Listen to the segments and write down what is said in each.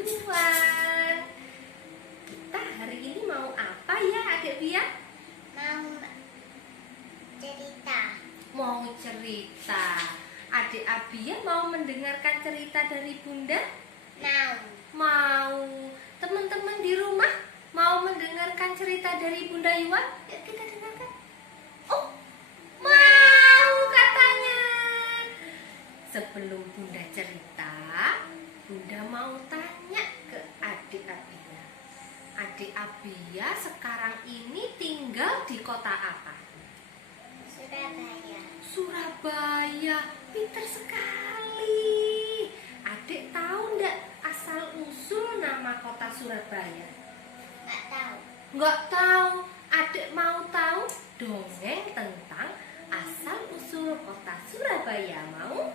Yuan. Kita hari ini mau apa ya Adik Bia? Mau cerita. Mau cerita. Adik Abia mau mendengarkan cerita dari Bunda? Mau. Teman-teman di rumah mau mendengarkan cerita dari Bunda Yuan? Yuk kita dengarkan. Oh, mau katanya. Sebelum Bunda cerita, Bunda mau tanya ke adik Abia. Adik Abia sekarang ini tinggal di kota apa? Surabaya. Surabaya. Pinter sekali. Adik tahu enggak asal usul nama kota Surabaya? Nggak tahu. Nggak tahu. Adik mau tahu dongeng tentang asal usul kota Surabaya. Mau?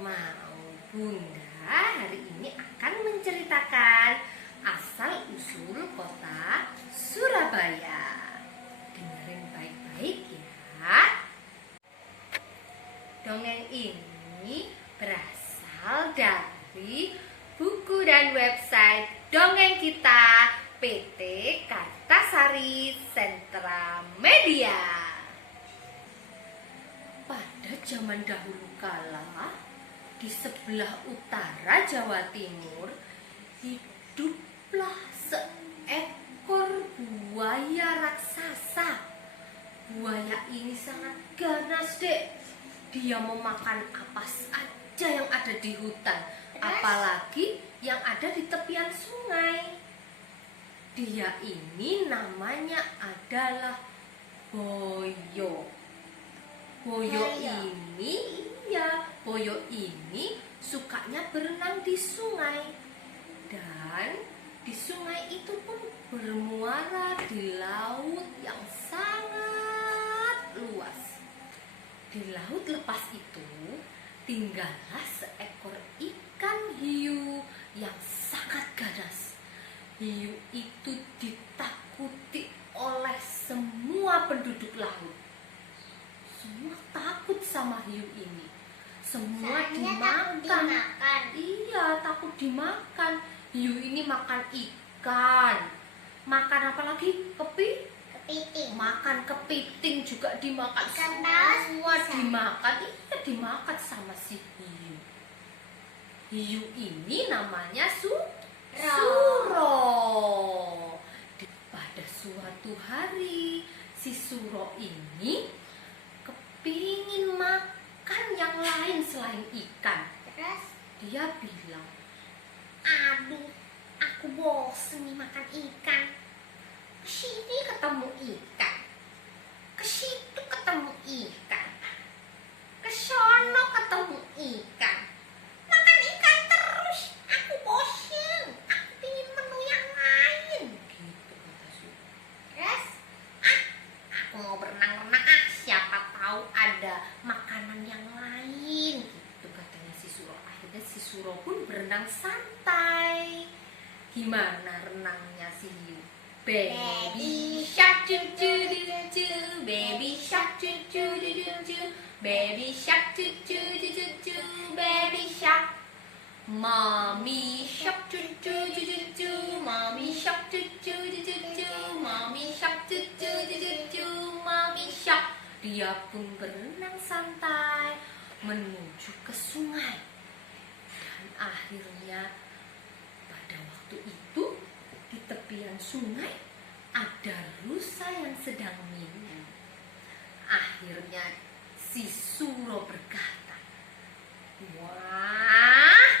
Mau. Bunda hari ini akan menceritakan asal usul kota Surabaya. Dengerin baik-baik ya. Dongeng ini berasal dari buku dan website dongeng kita PT Kartasari Sentra Media. Pada zaman dahulu kala, di sebelah utara Jawa Timur, hiduplah seekor buaya raksasa. Buaya ini sangat ganas, Dek. Dia memakan apa saja yang ada di hutan, apalagi yang ada di tepian sungai. Dia ini namanya adalah Boyo. Boyo ini sukanya berenang di sungai. Dan di sungai itu pun bermuara di laut yang sangat luas. Di laut lepas itu tinggallah seekor ikan hiu yang sangat ganas. Hiu itu ditakuti oleh semua penduduk laut. Semua takut sama hiu ini. Semua dimakan. Iya, takut dimakan. Hiu ini makan ikan. Makan apa lagi? Kepiting. Makan kepiting juga dimakan. Semua dimakan. Iya, dimakan sama si hiu. Hiu ini namanya Suro. Pada suatu hari si Suro ini kepingin makan yang lain selain ikan. Terus Dia bilang, aduh, aku bosen nih makan ikan. kesini ketemu ikan, kesitu ketemu ikan, kesono ketemu ikan. Makan ikan terus, aku bosen. Aku ingin menu yang lain. Gitu kata Suro. Terus Aku mau berenang-renang, siapa tahu ada makanan yang lain. Gitu katanya si Suro. Akhirnya si Suro pun berenang santai. Gimana renangnya si hiu? Baby shark do do do do, baby shark do do do do do, baby shark do do do do do, baby shark. Mommy shark do do do do do, mommy shark do do do do do, mommy shark do do do do do, mommy shark. Dia pun berenang santai menuju ke sungai. Dan akhirnya pada waktu itu di tepian sungai ada rusa yang sedang minum. Akhirnya si Suro berkata, wah,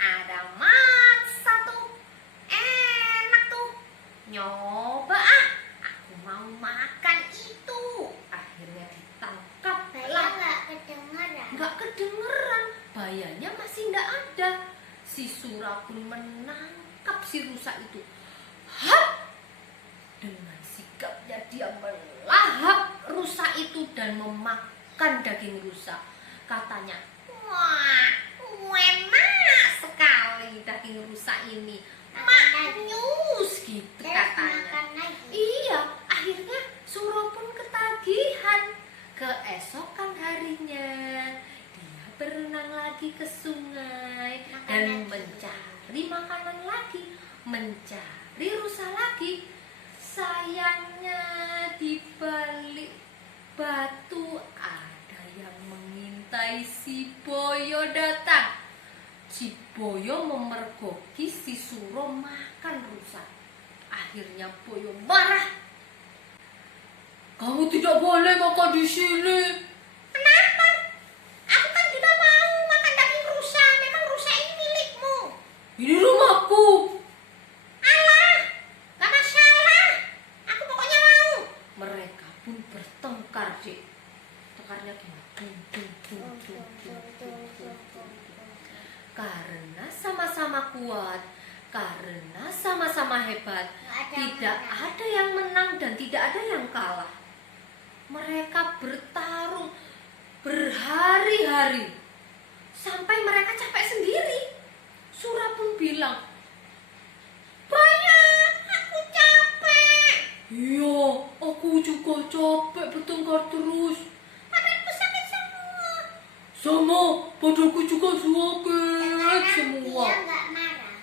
ada maksa tuh, enak tuh, nyoba ah, aku mau makan itu. Akhirnya ditangkap lah. Nggak kedengeran, bayanya masih nggak ada. Si Suro pun menangkap si rusa itu. Hap! Dengan sigapnya dia melahap rusa itu dan memakan daging rusa. Katanya, wah, enak sekali daging rusa ini. Maknyus gitu katanya. Iya, akhirnya Suro pun ketagihan. Keesokan harinya dia berenang lagi ke sungai dan mencari makanan lagi, mencari rusa lagi. Sayangnya di balik batu ada yang mengintai si Boyo datang. Si Boyo memergoki si Suro makan rusa. Akhirnya Boyo marah. Kamu tidak boleh makan di sini. Kenapa? Aku kan tidak mau makan daging rusa. Memang rusa ini milikmu. Ini rumahku. Alah, gak masalah. Aku pokoknya mau. Mereka pun bertengkar, Dek. Tengkarnya gimana? Dung, dung, dung, dung, dung, dung, dung, dung. Karena sama-sama kuat, karena sama-sama hebat, tidak ada yang menang dan tidak ada yang kalah. Mereka bertarung berhari-hari sampai mereka capek sendiri. Sura pun bilang, Banyak, aku capek. iya, aku juga capek bertengkar terus. Badanku sakit semua. Sama, padaku juga sakit semua. Dia nggak marah.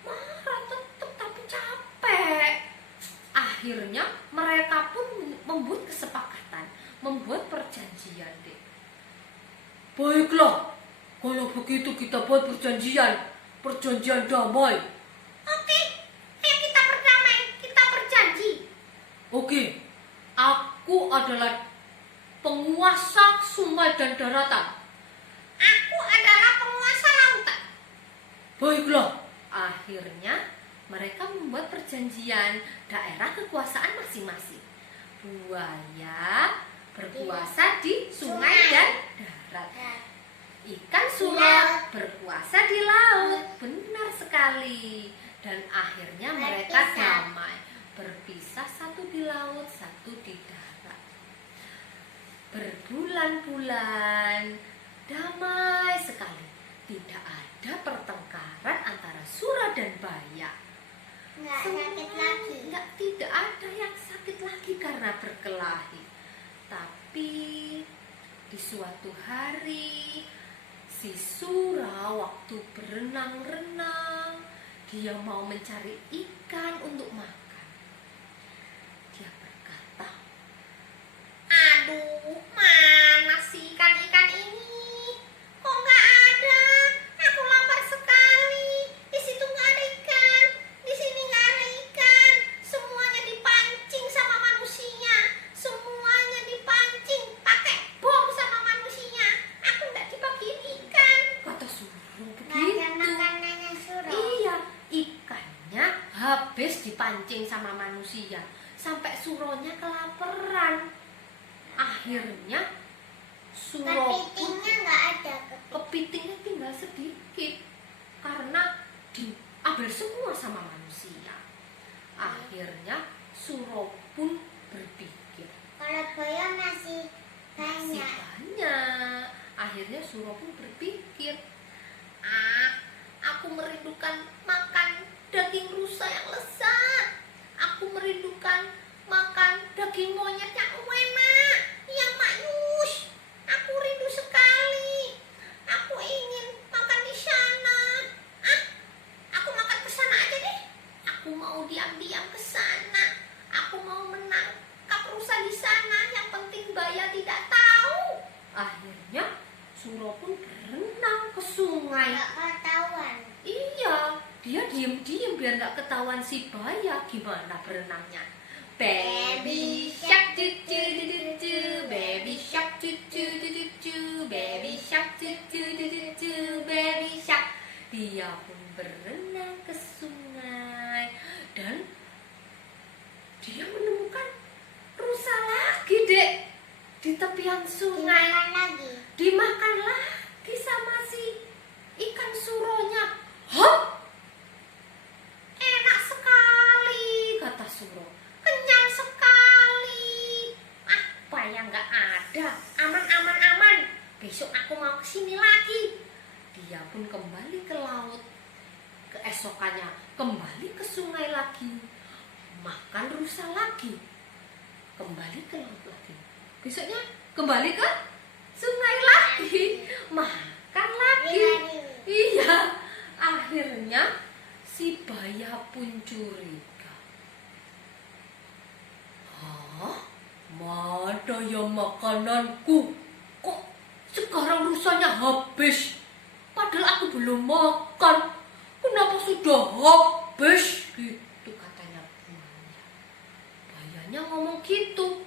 Marah tetap tapi capek. Akhirnya mereka pun membuat kesepakatan, membuat perjanjian, Dek. Baiklah, kalau begitu kita buat perjanjian damai. Oke, ayo kita berdamai, kita berjanji. Oke, aku adalah penguasa sungai dan daratan. Aku adalah penguasa lautan. Baiklah, akhirnya mereka membuat perjanjian daerah kekuasaan masing-masing. Buaya berkuasa di sungai dan darat. Ikan surut berkuasa di laut. Benar sekali. Dan akhirnya mereka Berpisah. damai. Berpisah, satu di laut, satu di darat. Berbulan-bulan damai sekali. Tidak ada pertengkaran antara Sura dan Baya. Nggak sakit lagi. Tidak ada yang sakit lagi karena berkelahi. Tapi di suatu hari si Sura waktu berenang-renang, dia mau mencari ikan untuk makan. Dia berkata, Aduh, mana sih ikan-ikan ini? Kok nggak ada? Aku lapar sekali. Di situ nggak ada ikan. Di sini nggak ada ikan. Semuanya dipancing sama manusia. Semuanya dipancing pakai bom sama manusia. Aku nggak dibagiin ikan. kata Sura Nggak begitu. ada makanannya suruh. Iya, ikannya habis dipancing sama manusia sampai Suronya kelaparan. Akhirnya Suro pun Kepitingnya nggak ada. kepitingnya tinggal sedikit karena diambil semua sama manusia. Akhirnya Suro pun berpikir, Kalau boyo masih masih banyak. banyak. Akhirnya Suro pun berpikir, aku merindukan makan daging rusa yang lezat. Aku merindukan makan daging monyet yang enak, yang maknyus. Aku rindu sekali. Aku ingin makan di sana. Aku makan ke sana aja deh. Aku mau diam-diam ke sana. Aku mau menangkap rusa di sana. Yang penting Baya tidak tahu. Akhirnya Suro pun berenang ke sungai. Nggak ketahuan. Iya, dia diem-diem biar nggak ketahuan si Baya. Gimana berenangnya? Baby shark du du du du du, baby shark du du du du du, baby shark du du du du du, baby shark. Dia pun berenang ke sungai dan dia menemukan rusa lagi, Dek, di tepian sungai. Dimakan lagi. Dimakan lagi sama si ikan suronya. Hah? Enak sekali, kata Suro. Kenyang sekali. Apa yang nggak ada? Aman, aman, aman. Besok aku mau kesini lagi. Dia pun kembali ke laut. Keesokannya kembali ke sungai lagi. Makan rusa lagi. Kembali ke laut lagi. Besoknya kembali ke sungai lagi. Makan lagi. Hari-hari. Iya. Akhirnya si Baya pun curiga. Hah? Mana ya makananku? Kok sekarang rusanya habis? Padahal aku belum makan. Kenapa sudah habis? Gitu katanya buaya. Bayanya ngomong gitu.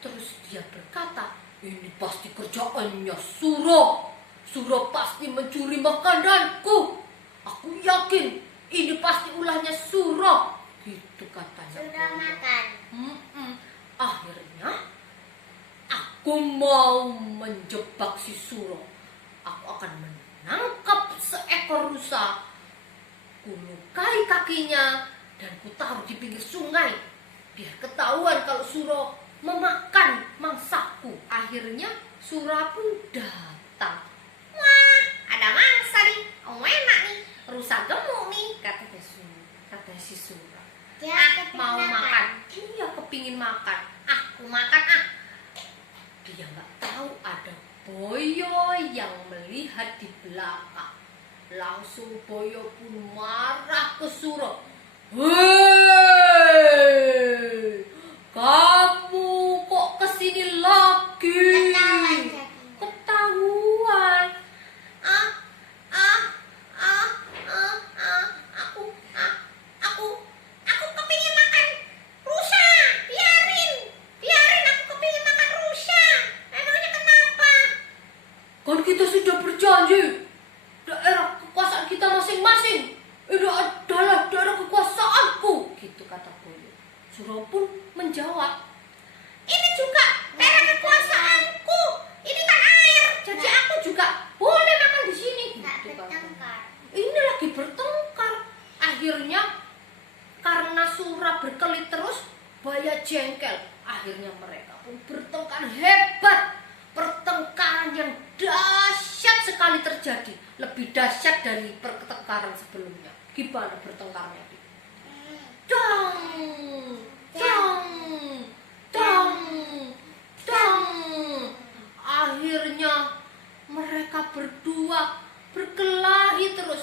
Terus dia berkata, ini pasti kerjaannya Suro. Suro pasti mencuri makananku. Aku yakin ini pasti ulahnya Suro. Gitu katanya Sudah buaya. makan. Akhirnya aku mau menjebak si Suro. Aku akan menangkap seekor rusa. Kulukai kakinya dan kutaruh di pinggir sungai. Biar ketahuan kalau Suro memakan mangsaku. Akhirnya Sura pun datang. Wah, ada mangsa nih. Oh, enak nih. Rusa gemuk nih, kata si Sura. Dia Mau kepingin makan. Iya, kepingin makan. Aku makan ah. Dia nggak tahu ada Boyo yang melihat di belakang. Langsung Boyo pun marah ke Suro. Hei, kamu kok kesini lagi? Ketahuan jadi. Ketahuan. Ah, ah, ah, ah, ah. Aku kepingin makan rusa. Biarin aku kepingin makan rusa. Emangnya kenapa? Kan kita sudah berjanji daerah kekuasaan kita masing-masing. Ini adalah daerah kekuasaanku. Gitu kata Boyo. Suro pun menjawab. Ini juga daerah kekuasaanku. Ini kan air. Jadi aku juga boleh makan di sini. Nggak Gitu katanya. bertengkar. Ini lagi bertengkar. Akhirnya karena Sura berkelit terus, Baya jengkel. Akhirnya mereka pun bertengkar hebat. Pertengkaran yang dahsyat sekali terjadi. Lebih dahsyat dari pertengkaran sebelumnya. Gimana bertengkarnya? Dang, dang, dang, dang. Akhirnya mereka berdua berkelahi terus.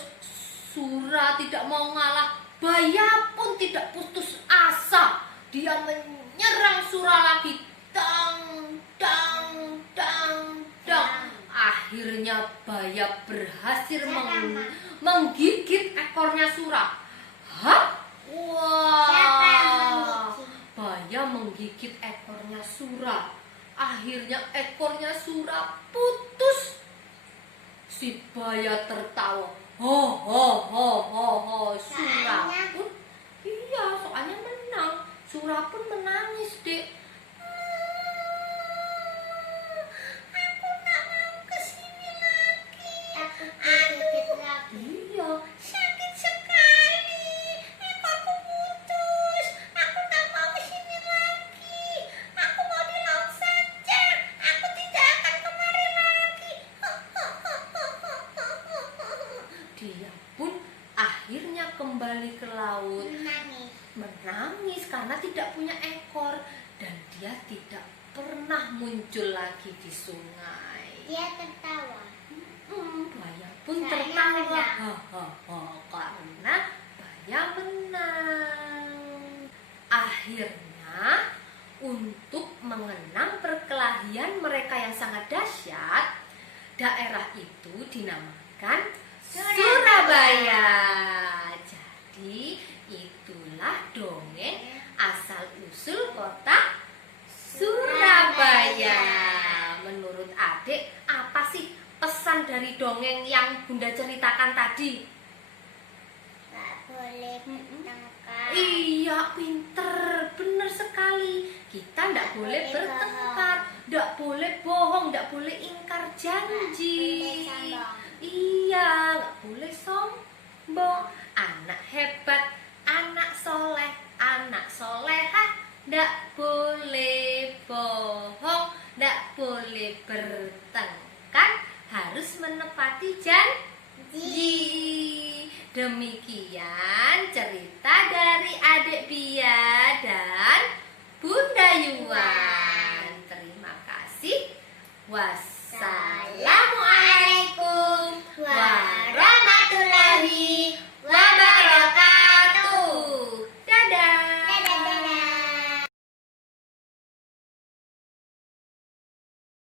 Sura tidak mau ngalah. Baya pun tidak putus asa. Dia menyerang Sura lagi. Dang, dang, dang, dang. Akhirnya Baya berhasil menggigit ekornya Sura. Hah? Siapa yang Wah. menggigit? Baya menggigit ekornya Sura. Akhirnya ekornya Sura putus. Si Baya tertawa. Ho ho ho ho ho. Sura Soalnya? pun iya, soalnya menang. Sura pun menangis, Dek. Aku nggak mau kesini lagi. Aku digigit lagi. Iya. Sakit sekali. Ekorku putus. Aku nggak mau kesini lagi. Aku mau di laut saja. Aku tidak akan kemari lagi. Dia pun akhirnya kembali ke laut. Menangis karena tidak punya ekor. Dan dia tidak pernah muncul lagi di sungai. Dia tertawa. Baya pun Saya tertawa. menang. Hahaha, karena Baya menang. Akhirnya untuk mengenang perkelahian mereka yang sangat dahsyat, daerah itu dinamakan Surabaya. Jadi itulah dongeng asal-usul kota Surabaya. Menurut adik, apa sih pesan dari dongeng yang Bunda ceritakan tadi? Nggak boleh bertengkar. Iya, pinter, bener sekali. Kita nggak boleh boleh bertengkar, nggak boleh bohong, nggak boleh ingkar janji. Nggak boleh sombong. Iya, nggak boleh sombong. Anak hebat, anak soleh, anak solehah, nggak boleh bohong, nggak boleh bertengkar, harus menepati janji. Demikian cerita dari Adik Bia dan Bunda Yuan. Terima kasih.